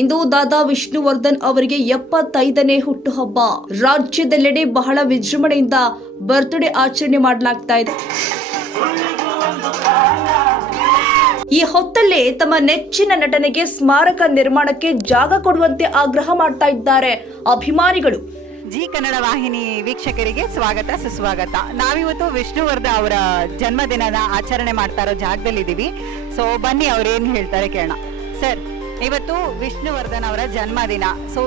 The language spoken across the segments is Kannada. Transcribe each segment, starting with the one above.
ಇಂದು ದಾದಾ ವಿಷ್ಣುವರ್ಧನ್ ಅವರಿಗೆ 75ನೇ ಹುಟ್ಟುಹಬ್ಬ. ರಾಜ್ಯದೆಲ್ಲೆಡೆ ಬಹಳ ವಿಜೃಂಭಣೆಯಿಂದ ಬರ್ತ್ಡೇ ಆಚರಣೆ ಮಾಡಲಾಗ್ತಾ ಇದೆ. ಈ ಹೊತ್ತಲ್ಲೇ ತಮ್ಮ ನೆಚ್ಚಿನ ನಟನೆಗೆ ಸ್ಮಾರಕ ನಿರ್ಮಾಣಕ್ಕೆ ಜಾಗ ಕೊಡುವಂತೆ ಆಗ್ರಹ ಮಾಡ್ತಾ ಇದ್ದಾರೆ ಅಭಿಮಾನಿಗಳು. ಜಿ ಕನ್ನಡ ವಾಹಿನಿ ವೀಕ್ಷಕರಿಗೆ ಸ್ವಾಗತ ಸುಸ್ವಾಗತ. ನಾವಿವತ್ತು ವಿಷ್ಣುವರ್ಧನ್ ಅವರ ಜನ್ಮದಿನದ ಆಚರಣೆ ಮಾಡ್ತಾ ಇರೋ ಜಾಗದಲ್ಲಿದ್ದೀವಿ. ಸೊ ಬನ್ನಿ ಅವ್ರೇನು ಹೇಳ್ತಾರೆ ಕೇಳೋಣ. ಸರ್, ಇವತ್ತು ವಿಷ್ಣುವರ್ಧನ್ ಅವರ ಜನ್ಮದಿನ, ಸೊ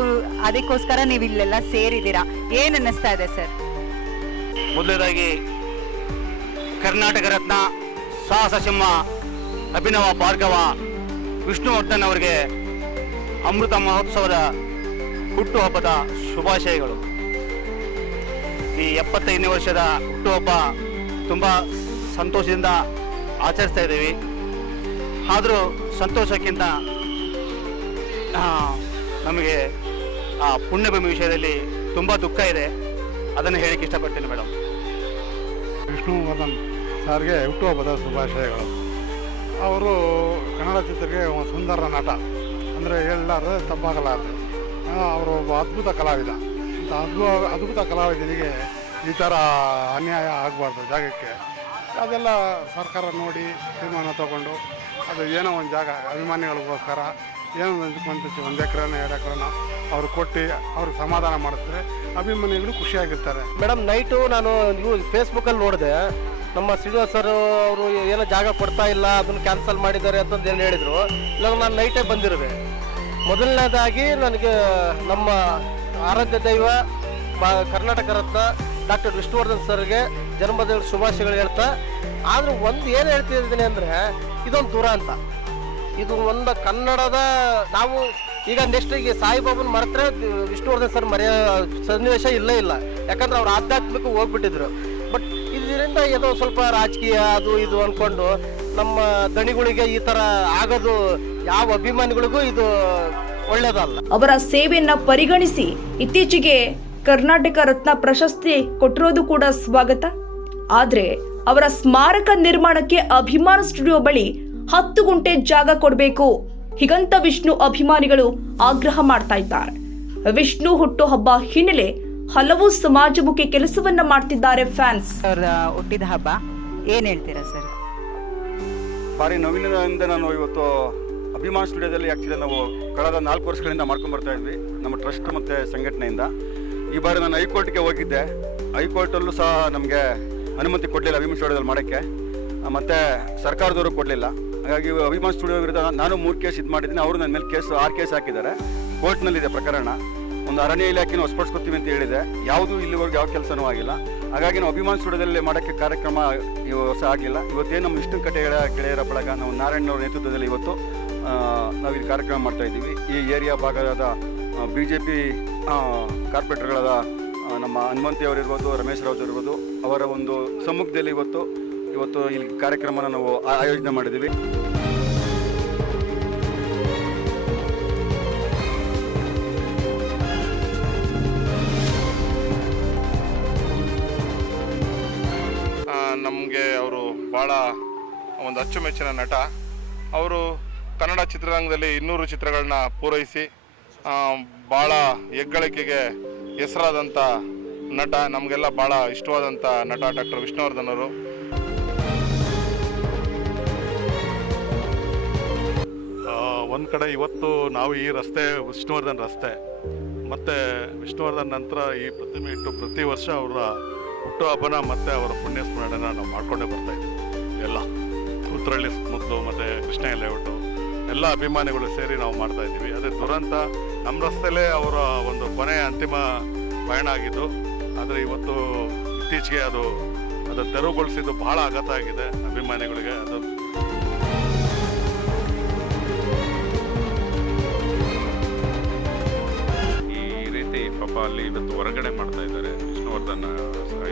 ಅದಕ್ಕೋಸ್ಕರ ನೀವು ಇಲ್ಲೆಲ್ಲ ಸೇರಿದ್ದೀರಾ, ಏನು ಅನ್ನಿಸ್ತಾ ಇದೆ ಸರ್? ಮೊದಲನೇದಾಗಿ ಕರ್ನಾಟಕ ರತ್ನ ಸಾಹಸ ಸಿಂಹ ಅಭಿನವ ಭಾರ್ಗವ ವಿಷ್ಣುವರ್ಧನ್ ಅವರಿಗೆ ಅಮೃತ ಮಹೋತ್ಸವದ ಹುಟ್ಟುಹಬ್ಬದ ಶುಭಾಶಯಗಳು. ಈ 75ನೇ ವರ್ಷದ ಹುಟ್ಟುಹಬ್ಬ ತುಂಬ ಸಂತೋಷದಿಂದ ಆಚರಿಸ್ತಾ ಇದ್ದೀವಿ. ಆದರೂ ಸಂತೋಷಕ್ಕಿಂತ ನಮಗೆ ಆ ಪುಣ್ಯಭೂಮಿ ವಿಷಯದಲ್ಲಿ ತುಂಬ ದುಃಖ ಇದೆ. ಅದನ್ನು ಹೇಳಕ್ಕೆ ಇಷ್ಟಪಡ್ತೀನಿ ಮೇಡಮ್. ವಿಷ್ಣುವರ್ಧನ್ ಸಾರ್ಗೆ ಹುಟ್ಟುಹಬ್ಬದ ಶುಭಾಶಯಗಳು. ಅವರು ಕನ್ನಡ ಚಿತ್ರಕ್ಕೆ ಒಂದು ಸುಂದರ ನಟ, ಅಂದರೆ ಎಲ್ಲರೂ ತಪ್ಪಾಗಲಾರದು. ಅವರು ಒಬ್ಬ ಅದ್ಭುತ ಕಲಾವಿದ. ಅದ್ಭುತ ಕಲಾವಿದನಿಗೆ ಈ ಥರ ಅನ್ಯಾಯ ಆಗಬಾರ್ದು ಜಾಗಕ್ಕೆ. ಅದೆಲ್ಲ ಸರ್ಕಾರ ನೋಡಿ ತೀರ್ಮಾನ ತಗೊಂಡು ಅದು ಏನೋ ಒಂದು ಜಾಗ ಅಭಿಮಾನಿಗಳಿಗೋಸ್ಕರ ಏನೋ ಒಂದು ಎಕರೆನೋ 2 ಎಕರೆನೋ ಅವ್ರು ಕೊಟ್ಟು ಅವ್ರಿಗೆ ಸಮಾಧಾನ ಮಾಡಿದ್ರೆ ಅಭಿಮಾನಿಗಳು ಖುಷಿಯಾಗಿರ್ತಾರೆ. ಮೇಡಮ್, ನೈಟು ನಾನು ಫೇಸ್ಬುಕ್ಕಲ್ಲಿ ನೋಡಿದೆ, ನಮ್ಮ ಶ್ರೀನಿವಾಸ್ ಸರ್ ಅವರು ಏನೋ ಜಾಗ ಕೊಡ್ತಾ ಇಲ್ಲ, ಅದನ್ನು ಕ್ಯಾನ್ಸಲ್ ಮಾಡಿದ್ದಾರೆ ಅಂತಂದು ಏನು ಹೇಳಿದರು. ಇಲ್ಲ, ನಾನು ನೈಟೇ ಬಂದಿರುವೆ. ಮೊದಲನೇದಾಗಿ ನನಗೆ ನಮ್ಮ ಆರಾಧ್ಯ ದೈವ ಕರ್ನಾಟಕ ರತ್ನ ಡಾಕ್ಟರ್ ವಿಷ್ಣುವರ್ಧನ್ ಸರ್ಗೆ ಜನ್ಮದಿನ ಶುಭಾಶಯಗಳು ಹೇಳ್ತಾ, ಆದರೂ ಒಂದು ಏನು ಹೇಳ್ತಿದ್ದೀನಿ ಅಂದರೆ, ಇದೊಂದು ದುರಂತ. ಇದು ಒಂದು ಕನ್ನಡದ ನಾವು ಈಗ ನೆಕ್ಸ್ಟ್ ಈಗ ಸಾಯಿಬಾಬನ ಮರೆತರೆ ವಿಷ್ಣುವರ್ಧನ್ ಸರ್ ಮರೆಯೋ ಸನ್ನಿವೇಶ ಇಲ್ಲೇ ಇಲ್ಲ. ಯಾಕಂದ್ರೆ ಅವ್ರು ಆಧ್ಯಾತ್ಮಿಕ ಹೋಗ್ಬಿಟ್ಟಿದ್ರು. ಬಟ್ ಇದರಿಂದ ಏನೋ ಸ್ವಲ್ಪ ರಾಜಕೀಯ ಅದು ಇದು ಅಂದ್ಕೊಂಡು ನಮ್ಮ ದಣಿಗಳಿಗೆ ಈ ಥರ ಆಗೋದು ಯಾವ ಅಭಿಮಾನಿಗಳಿಗೂ ಇದು ಒಳ್ಳೇದಲ್ಲ. ಅವರ ಸೇವೆಯನ್ನ ಪರಿಗಣಿಸಿ ಇತ್ತೀಚೆಗೆ ಕರ್ನಾಟಕ ರತ್ನ ಪ್ರಶಸ್ತಿ ಕೊಟ್ಟಿರೋದು ಕೂಡ ಸ್ವಾಗತ. ಆದ್ರೆ ಅವರ ಸ್ಮಾರಕ ನಿರ್ಮಾಣಕ್ಕೆ ಅಭಿಮಾನ ಸ್ಟುಡಿಯೋ ಬಳಿ 10 ಗುಂಟೆ ಜಾಗ ಕೊಡಬೇಕು, ಹೀಗಂತ ವಿಷ್ಣು ಅಭಿಮಾನಿಗಳು ಆಗ್ರಹ ಮಾಡ್ತಾ ಇದ್ದಾರೆ. ವಿಷ್ಣು ಹುಟ್ಟುಹಬ್ಬ ಹಿನ್ನೆಲೆ ಹಲವು ಸಮಾಜಮುಖಿ ಕೆಲಸವನ್ನ ಮಾಡ್ತಿದ್ದಾರೆ ಫ್ಯಾನ್ಸ್. ಅವರ ಹುಟ್ಟಿದ ಹಬ್ಬ ಏನು ಹೇಳ್ತೀರಾ ಸರ್? ಭಾರಿ ನೋವಿನಿಂದ ನಾನು ಇವತ್ತು ಅಭಿಮಾನ ಸ್ಟುಡಿಯೋದಲ್ಲಿ ಆ್ಯಕ್ಚುಲಿ ನಾವು ಕಳೆದ 4 ವರ್ಷಗಳಿಂದ ಮಾಡ್ಕೊಂಡು ಬರ್ತಾ ಇದ್ವಿ ನಮ್ಮ ಟ್ರಸ್ಟ್ ಮತ್ತು ಸಂಘಟನೆಯಿಂದ. ಈ ಬಾರಿ ನಾನು ಹೈಕೋರ್ಟ್ಗೆ ಹೋಗಿದ್ದೆ. ಹೈಕೋರ್ಟಲ್ಲೂ ಸಹ ನಮಗೆ ಅನುಮತಿ ಕೊಡಲಿಲ್ಲ ಅಭಿಮಾನ ಸ್ಟುಡಿಯೋದಲ್ಲಿ ಮಾಡೋಕ್ಕೆ, ಮತ್ತು ಸರ್ಕಾರದವರು ಕೊಡಲಿಲ್ಲ. ಹಾಗಾಗಿ ಅಭಿಮಾನ ಸ್ಟುಡಿಯೋ ವಿರುದ್ಧ ನಾನು 3 ಕೇಸ್ ಇದು ಮಾಡಿದ್ದೀನಿ. ಅವರು ನನ್ನ ಮೇಲೆ 6 ಕೇಸ್ ಹಾಕಿದ್ದಾರೆ. ಕೋರ್ಟ್ನಲ್ಲಿದೆ ಪ್ರಕರಣ. ಒಂದು ಅರಣ್ಯ ಇಲಾಖೆನೂ ಹೊಸಪಡಿಸ್ಕೊತೀವಿ ಅಂತ ಹೇಳಿದೆ. ಯಾವುದೂ ಇಲ್ಲಿವರೆಗೂ ಯಾವ ಕೆಲಸನೂ ಆಗಿಲ್ಲ. ಹಾಗಾಗಿ ನಾವು ಅಭಿಮಾನ ಸ್ಟುಡಿಯೋದಲ್ಲಿ ಮಾಡೋಕ್ಕೆ ಕಾರ್ಯಕ್ರಮ ಈ ವರ್ಷ ಆಗಿಲ್ಲ. ಇವತ್ತೇನು ನಮ್ಮ ವಿಷ್ಣು ಕಟ್ಟೆಗಳ ಗೆಳೆಯರ ಬಳಗ ನಾವು ನಾರಾಯಣನವ್ರ ನೇತೃತ್ವದಲ್ಲಿ ಇವತ್ತು ನಾವಿಲ್ಲಿ ಕಾರ್ಯಕ್ರಮ ಮಾಡ್ತಾಯಿದ್ದೀವಿ. ಈ ಏರಿಯಾ ಭಾಗದ BJP ಕಾರ್ಪೊರೇಟರ್ಗಳಾದ ನಮ್ಮ ಹನುಮಂತಿಯವರಿರ್ಬೋದು, ರಮೇಶ್ ರಾವ್ ಇರ್ಬೋದು, ಅವರ ಒಂದು ಸಮ್ಮುಖದಲ್ಲಿ ಇವತ್ತು ಇಲ್ಲಿ ಕಾರ್ಯಕ್ರಮನ ನಾವು ಆಯೋಜನೆ ಮಾಡಿದ್ದೀವಿ. ನಮಗೆ ಅವರು ಭಾಳ ಒಂದು ಅಚ್ಚುಮೆಚ್ಚಿನ ನಟ. ಅವರು ಕನ್ನಡ ಚಿತ್ರರಂಗದಲ್ಲಿ 200 ಚಿತ್ರಗಳನ್ನ ಪೂರೈಸಿ ಭಾಳ ಹೆಗ್ಗಳಿಕೆಗೆ ಹೆಸರಾದಂಥ ನಟ, ನಮಗೆಲ್ಲ ಭಾಳ ಇಷ್ಟವಾದಂಥ ನಟ ಡಾಕ್ಟರ್ ವಿಷ್ಣುವರ್ಧನ್ ಅವರು. ಒಂದು ಕಡೆ ಇವತ್ತು ನಾವು ಈ ರಸ್ತೆ ವಿಷ್ಣುವರ್ಧನ್ ರಸ್ತೆ, ಮತ್ತು ವಿಷ್ಣುವರ್ಧನ್ ನಂತರ ಈ ಪ್ರತಿಮೆ ಇಟ್ಟು ಪ್ರತಿ ವರ್ಷ ಅವರ ಹುಟ್ಟುಹಬ್ಬನ ಮತ್ತು ಅವರ ಪುಣ್ಯ ಸ್ಮರಣೆನ ನಾವು ಮಾಡ್ಕೊಂಡೇ ಬರ್ತಾಯಿದ್ದೀವಿ. ಎಲ್ಲ ಉತ್ತರಳ್ಳಿ ಸುತ್ತಮುತ್ತಲು ಮತ್ತು ಕೃಷ್ಣ ಲೇಔಟು ಎಲ್ಲ ಅಭಿಮಾನಿಗಳು ಸೇರಿ ನಾವು ಮಾಡ್ತಾಯಿದ್ದೀವಿ. ಅದೇ ದುರಂತ ನಮ್ಮ ರಸ್ತೆಯಲ್ಲೇ ಅವರ ಒಂದು ಕೊನೆಯ ಅಂತಿಮ ಪಯಣ ಆಗಿದ್ದು. ಆದರೆ ಇವತ್ತು ಇತ್ತೀಚೆಗೆ ಅದನ್ನು ತೆರವುಗೊಳಿಸಿದ್ದು ಬಹಳ ಆಘಾತ ಆಗಿದೆ ಅಭಿಮಾನಿಗಳಿಗೆ. ಅದು ಈ ರೀತಿ ಪಾಪ ಅಲ್ಲಿ ಇವತ್ತು ಹೊರಗಡೆ ಮಾಡ್ತಾ ಇದ್ದಾರೆ. ವಿಷ್ಣುವರ್ಧನ್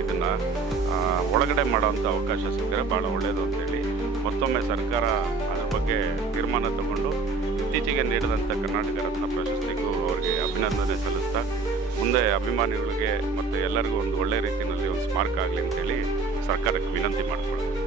ಇದನ್ನು ಒಳಗಡೆ ಮಾಡೋವಂಥ ಅವಕಾಶ ಸಿಕ್ಕರೆ ಭಾಳ ಒಳ್ಳೆಯದು ಅಂತೇಳಿ ಮತ್ತೊಮ್ಮೆ ಸರ್ಕಾರ ಅದ್ರ ಬಗ್ಗೆ ತೀರ್ಮಾನ ತಗೊಂಡು ಇತ್ತೀಚೆಗೆ ನೀಡಿದಂಥ ಕರ್ನಾಟಕ ರತ್ನ ಪ್ರಶಸ್ತಿಗೂ ಅವರಿಗೆ ಅಭಿನಂದನೆ ಸಲ್ಲಿಸ್ತಾ, ಮುಂದೆ ಅಭಿಮಾನಿಗಳಿಗೆ ಮತ್ತು ಎಲ್ಲರಿಗೂ ಒಂದು ಒಳ್ಳೆಯ ರೀತಿಯಲ್ಲಿ ಒಂದು ಸ್ಮಾರಕ ಆಗಲಿ ಅಂತೇಳಿ ಸರ್ಕಾರಕ್ಕೆ ವಿನಂತಿ ಮಾಡ್ಕೊಳ್ತೀನಿ.